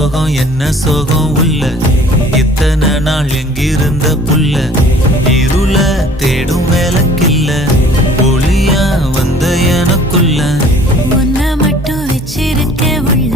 சோகம் என்ன சோகம் உள்ள இத்தனை நாள் எங்கிருந்த புல்ல இருள தேடும் வேலைக்கில்ல ஒளியா வந்த எனக்குள்ள உன்னை மட்டும் வச்சிருக்க உள்ள